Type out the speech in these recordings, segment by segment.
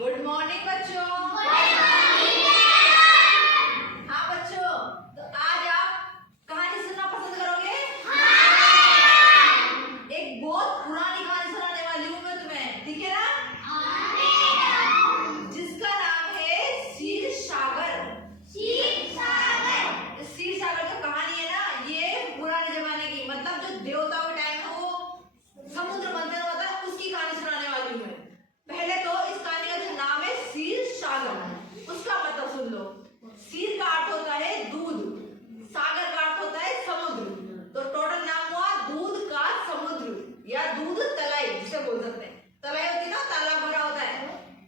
Good morning बच्चों। हाँ बच्चों, तो आज आप कहानी सुनना पसंद करोगे? एक बहुत पुरानी कहानी सुनाने वाली हूँ मैं तुम्हें, ठीक है ना? जिसका नाम है क्षीर सागर। क्षीर सागर जो कहानी है ना, ये पुराने जमाने की, मतलब जो देवताओं के टाइम में वो समुद्र मंथन होता है, उसकी कहानी सुनाने वाली हूँ मैं। पहले तो इस कहानी का जो नाम है क्षीर सागर, उसका मतलब सुन लो। क्षीर का अर्थ होता है दूध, सागर का अर्थ होता है समुद्र। तो टोटल नाम हुआ दूध का समुद्र या दूध तलाई, जिसे बोल सकते हैं। तलाई होती है ना, तालाब भरा होता है,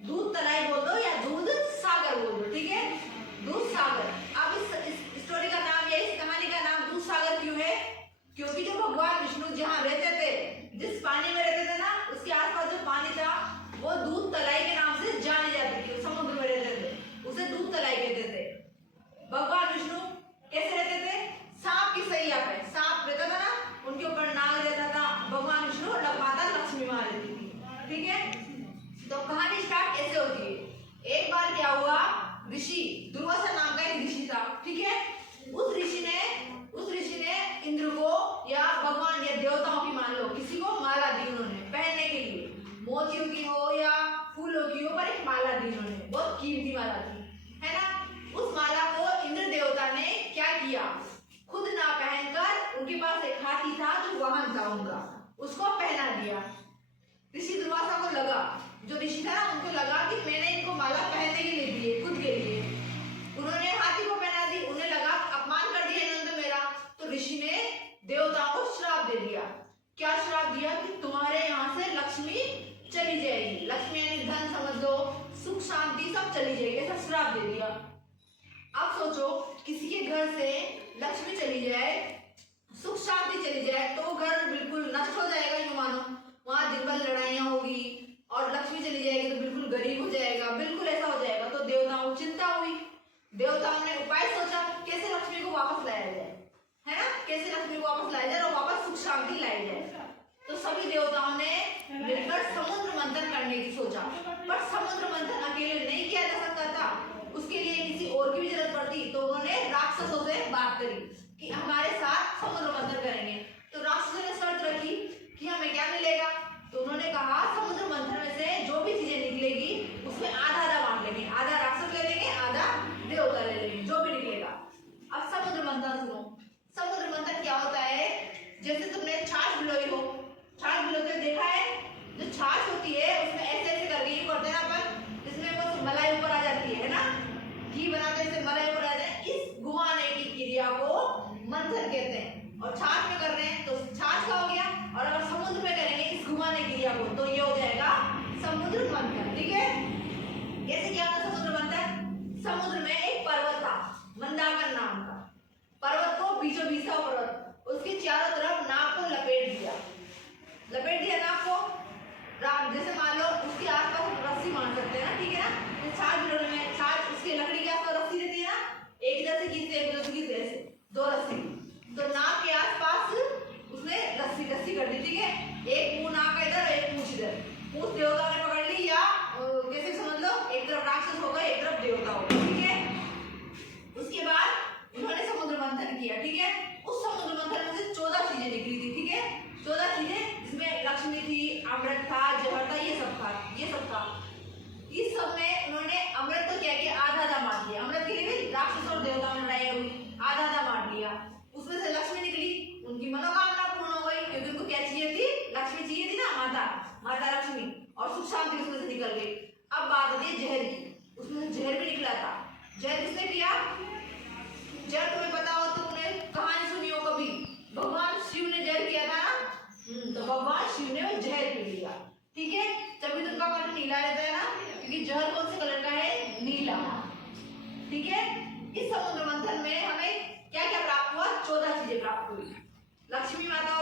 दूध तलाई बोल दो या दूध सागर बोल दो, ठीक है? दूध सागर। अब इस स्टोरी का नाम या इस कहानी का नाम दूध सागर क्यों है? क्योंकि जो भगवान विष्णु जहाँ रहते थे, जिस पानी में रहते थे ना, उसके आसपास जो पानी था वो दूध तलाई के नाम से जाने जाती थी। समुद्र में रहते थे, उसे दूध तलाई कहते थे। भगवान विष्णु कैसे रहते थे? सांप की सैया पे सांप रहता था ना, उनके ऊपर नाग रहता था, भगवान विष्णु और माता लक्ष्मी माँ रहती थी, ठीक है? तो कहानी स्टार्ट ऐसे होती है। एक बार क्या हुआ, ऋषि दुर्वासा नाम का एक ऋषि था, ठीक है? उस ऋषि ने इंद्र को या भगवान या देवताओं की मान लो, किसी को माला दी उन्होंने पहनने के लिए, मोतियों की हो या फूलों की हो, पर एक माला दी उन्होंने, बहुत कीमती माला थी, है ना? उस माला को इंद्र देवता ने क्या किया, खुद ना पहनकर, उनके पास एक हाथी था जो वाहन था उनका, उसको पहना दिया। ऋषि दुर्वासा को लगा, जो ऋषि था ना, उनको लगा कि मैंने इनको माला पहनने के लिए दी है, खुद के लिए, उन्होंने हाथी को पहना दी, उन्हें लगा अपमान कर दिया इन्होंने मेरा। तो ऋषि ने देवताओं को श्राप दे दिया। क्या श्राप दिया? कि तुम्हारे यहाँ से लक्ष्मी चली जाएगी। लक्ष्मी यानी धन समझ लो, सुख शांति सब चली जाएगी, ऐसा श्राप दे दिया। अब सोचो, किसी के घर से लक्ष्मी चली जाए, सुख शांति चली जाए, तो घर बिल्कुल नष्ट हो जाएगा, यूं मानो। वहां दिन भर लड़ाइयां होगी, और लक्ष्मी चली जाएगी तो बिल्कुल गरीब हो जाएगा, बिल्कुल ऐसा हो जाएगा। तो देवताओं को चिंता हुई, देवताओं ने उपाय सोचा, कैसे लक्ष्मी को वापस लाया जाए, है ना? कैसे लक्ष्मी को वापस लाया जाए और वापस सुख शांति लाई जाए। तो सभी देवताओं ने मिलकर समुद्र मंथन करने की सोचा, पर समुद्र मंथन अकेले नहीं किया जा सकता था, उसके लिए किसी और की भी जरूरत पड़ती। तो उन्होंने राक्षसों से बात करी कि हमारे साथ समुद्र मंथन करेंगे। तो राक्षसों ने शर्त रखी कि हमें क्या मिलेगा? तो उन्होंने कहा, समुद्र मंथन में से जो भी चीजें निकलेगी उसमें आधा आधा बांट लेंगे, आधा राक्षस ले लेंगे, आधा देवता ले लेंगे, जो भी निकलेगा। अब समुद्र मंथन सुनो। समुद्र मंथन क्या होता है? जैसे तुमने छाछ भिगोई हो, छाछ भिगोते देखा है? जो छाछ होती है उसमें ऐसे ऐसे करके ये करते हैं ना अपन, जिसमें कुछ मलाई ऊपर आ जाती है ना, घी बनाते हैं, मलाई ऊपर आ जाए, इस घुमाने की क्रिया को मंथन कहते हैं। और छाछ में कर रहे हैं तो छाछ का हो गया, और अगर समुद्र में करेंगे इस घुमाने की क्रिया को, तो ये हो जाएगा समुद्र मंथन, ठीक है? कैसे किया था समुद्र मंथन? समुद्र में एक पर्वत था, मंदाकर नाम का पर्वत, को बीचों बीच था पर्वत, उसके चारों तरफ नाव को लपेट दिया नाव को। जैसे मान लो उसके आसपास रस्सी मान सकते हैं ना, ठीक है ना? छाछ भिगोने में छाछ, उसके लकड़ी के आसपास रस्सी रहती है ना, एक इधर से खींचते एक उधर से खींचते, ऐसे दो रस्सी। तो नाव के आसपास उसने रस्सी कर दी, ठीक है? एक मुंह नाव का इधर, एक पूंछ इधर। पूंछ देवता ने पकड़ ली, या कैसे समझ लो, एक तरफ राक्षस होगा, एक तरफ देवता होगा, ठीक है? उसके बाद उन्होंने समुद्र मंथन किया, ठीक है? उस समुद्र मंथन में से 14 चीजें निकली थी, ठीक है? 14 चीजें, जिसमें लक्ष्मी थी, अमृत था, जहर था, ये सब था। इस सब में उन्होंने अमृत तो क्या किया, आधा आधा बांट लिया। अमृत के लिए भी राक्षस और देवताओं में लड़ाई हुई, आधा आधा बांट लिया। उसमें से लक्ष्मी निकली, उनकी मनोकामना पूर्ण हो गई, क्योंकि उनको क्या चाहिए थी? लक्ष्मी चाहिए थी ना, माता लक्ष्मी, और सुख शांति उसमें से निकल गई। अब बात आती है जहर की, उसमें से जहर भी निकला था। जहर किसने किया? जहर तुम्हें पता हो तो तुमने कहानी सुनी हो कभी, भगवान शिव ने जहर किया था ना, तो भगवान शिव ने वो जहर पी लिया, ठीक है? तभी तो उनका कलर नीला रहता है ना, क्योंकि जहर कौन से कलर का है? नीला, ठीक है? इस समुद्र मंथन में हमें क्या क्या प्राप्त हुआ? 14 चीजें प्राप्त हुई। लक्ष्मी माता